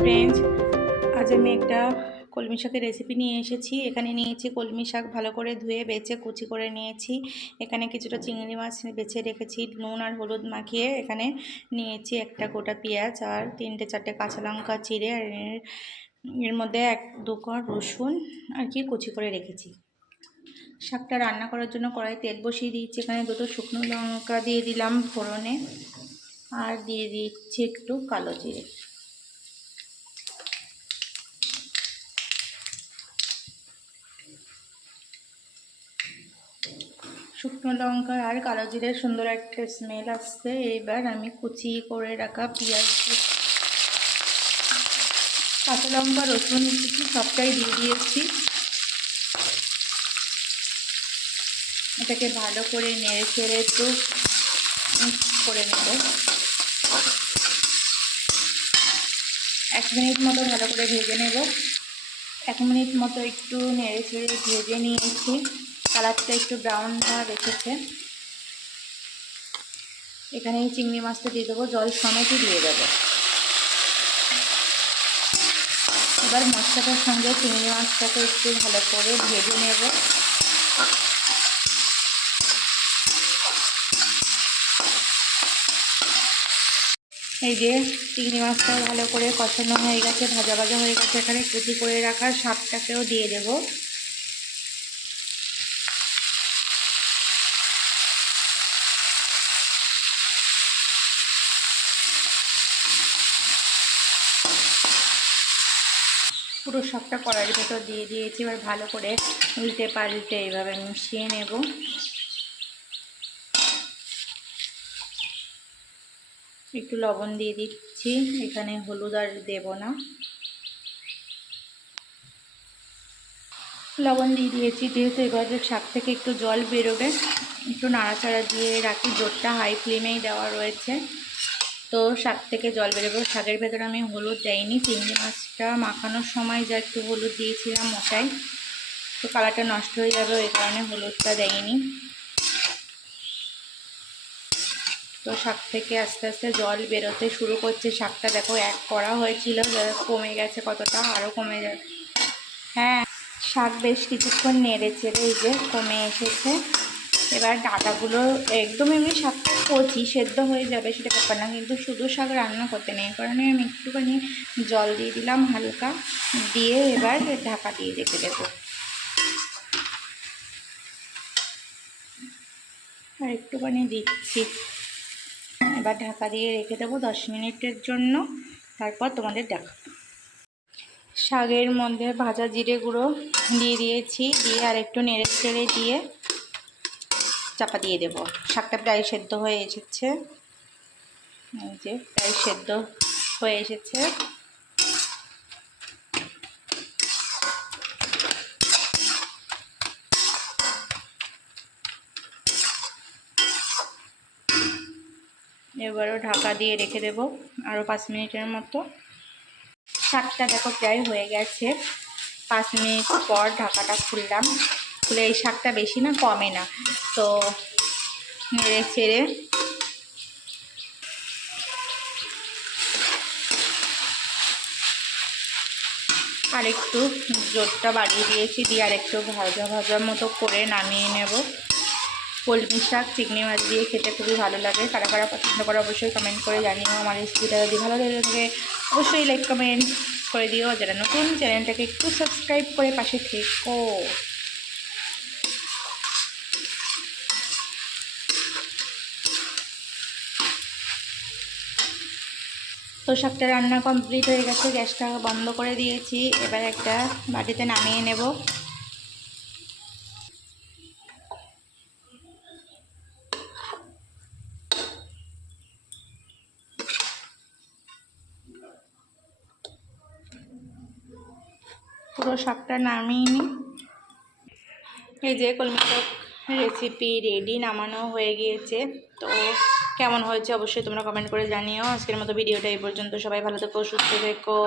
Friends, আজ আমি একটা কলমি শাকের রেসিপি নিয়ে এসেছি। এখানে নিয়েছি কলমি শাক ভালো করে ধুয়ে বেছে কুচি করে নিয়েছি। এখানে কিছুটা চিংড়ি মাছ বেছে রেখেছি নুন আর হলুদ মাখিয়ে। এখানে নিয়েছি একটা গোটা পেঁয়াজ আর 3-4টে কাঁচা লঙ্কা চিড়ে, আর এর মধ্যে 1-2 কোয়া রসুন আর কি কুচি করে রেখেছি। শাকটা রান্না করার জন্য কড়াই তেল বসিয়ে দিয়েছি। এখানে 2টো শুকনো লঙ্কা দিয়ে দিলাম ফোড়নে, আর দিয়ে দিচ্ছি একটু কালো জিরে। শুকনো লঙ্কা আর কালো জিরে সুন্দর একটা স্মেল আসছে। এইবার আমি কুচি করে রাখা পেঁয়াজ, কাঁচা লঙ্কা, রসুন সবটাই দিয়ে দিয়েছি। এটাকে ভালো করে নেড়ে চেড়ে একটু মিক্স করে নেব। 1 মিনিট মতো ভালো করে ভেজে নেব। 1 মিনিট মতো একটু নেড়ে চেড়ে ভেজে নিয়েছি। কালারটা একটু ব্রাউন ভাব এসেছে। এখানে এই চিংড়ি মাছটা দিয়ে দেবো, জল সমেতই দিয়ে দেবো। এবার মশলাটার সঙ্গে চিংড়ি মাছটাকে একটু ভালো করে ভেজে নেব। এই যে চিংড়ি মাছটাও ভালো করে কষানো হয়ে গেছে, ভাজা ভাজা হয়ে গেছে। এখানে কুচি করে রাখা শাকটাকেও দিয়ে দেব। পুরো শাকটা কড়াইয়ের ভেতর দিয়ে দিয়েছি। এবার ভালো করে উল্টে পাল্টে এইভাবে মিশিয়ে নেব। একটু লবণ দিয়ে দিচ্ছি, এখানে হলুদ আর দেব না। লবণ দিয়ে দিয়েছি যেহেতু এবার শাক থেকে একটু জল বেরোবে। একটু নাড়াচাড়া দিয়ে রাখি, জোরটা হাই ফ্লেমেই দেওয়া রয়েছে। তো শাক থেকে জল বেরোবে। শাকের ভেতরে আমি হলুদ দেইনি, চিংড়ি মাছটা মাখানোর সময় যা একটু হলুদ দিয়েছিলাম ওটাই, তো কালারটা নষ্ট হয়ে যাবে ওই কারণে হলুদটা দেইনি। তো শাক থেকে আস্তে আস্তে জল বেরোতে শুরু করছে। শাকটা দেখো এক করা হয়েছিল, কমে গেছে কতটা, আরও কমে যাবে। হ্যাঁ, শাক বেশ কিছুক্ষণ নেড়ে চেড়ে এই যে কমে এসেছে। এবার ডাঁটাগুলো একদম এমনি শাকটা কচি সেদ্ধ হয়ে যাবে সেটা ব্যাপার না, কিন্তু শুধু শাক রান্না করতে নেই, কারণে আমি একটুখানি জল দিয়ে দিলাম হালকা, দিয়ে এবার ঢাকা দিয়ে রেখে দেবো। আর একটুখানি দিচ্ছি, এবার ঢাকা দিয়ে রেখে দেবো 10 মিনিটের জন্য। তারপর তোমাদের দেখাবো। শাকের মধ্যে ভাজা জিরে গুঁড়ো দিয়ে দিয়েছি, দিয়ে আর একটু নেড়ে চেড়ে দিয়ে চাপা দিয়ে দেব। শাকটা প্রায় সেদ্ধ হয়ে এসেছে, এই যে প্রায় সেদ্ধ হয়ে এসেছে। এবারও ঢাকা দিয়ে রেখে দেব আরও 5 মিনিটের মতো। শাকটা দেখো প্রায় হয়ে গেছে। 5 মিনিট পর ঢাকাটা খুললাম, খুলে এই শাকটা বেশি না কমে না, তো নেড়ে চেড়ে আর একটু জোরটা বাড়িয়ে দিয়েছি, দিয়ে আর একটু ভাজা ভাজা মতো করে নামিয়ে নেব। কলমি শাক চিংড়ি মাছ দিয়ে খেতে খুবই ভালো লাগে। কারা কারা পছন্দ করে অবশ্যই কমেন্ট করে জানিও। আমার রেসিপিটা যদি ভালো লেগে থাকে অবশ্যই লাইক কমেন্ট করে দিও। যারা নতুন চ্যানেলটাকে একটু সাবস্ক্রাইব করে পাশে থেকো। তো শাকটা রান্না কমপ্লিট হয়ে গেছে, গ্যাসটা বন্ধ করে দিয়েছি। এবার একটা বাটিতে নামিয়ে নেব। পুরো শাকটা নামিয়ে নিই। এই যে কলমি শাক রেসিপি রেডি, নামানো হয়ে গিয়েছে। তো কেমন হয়েছে অবশ্যই তোমরা কমেন্ট করে জানিও। আজকের মতো ভিডিওটা এই পর্যন্ত। সবাই ভালো থেকো, সুস্থ থেকো।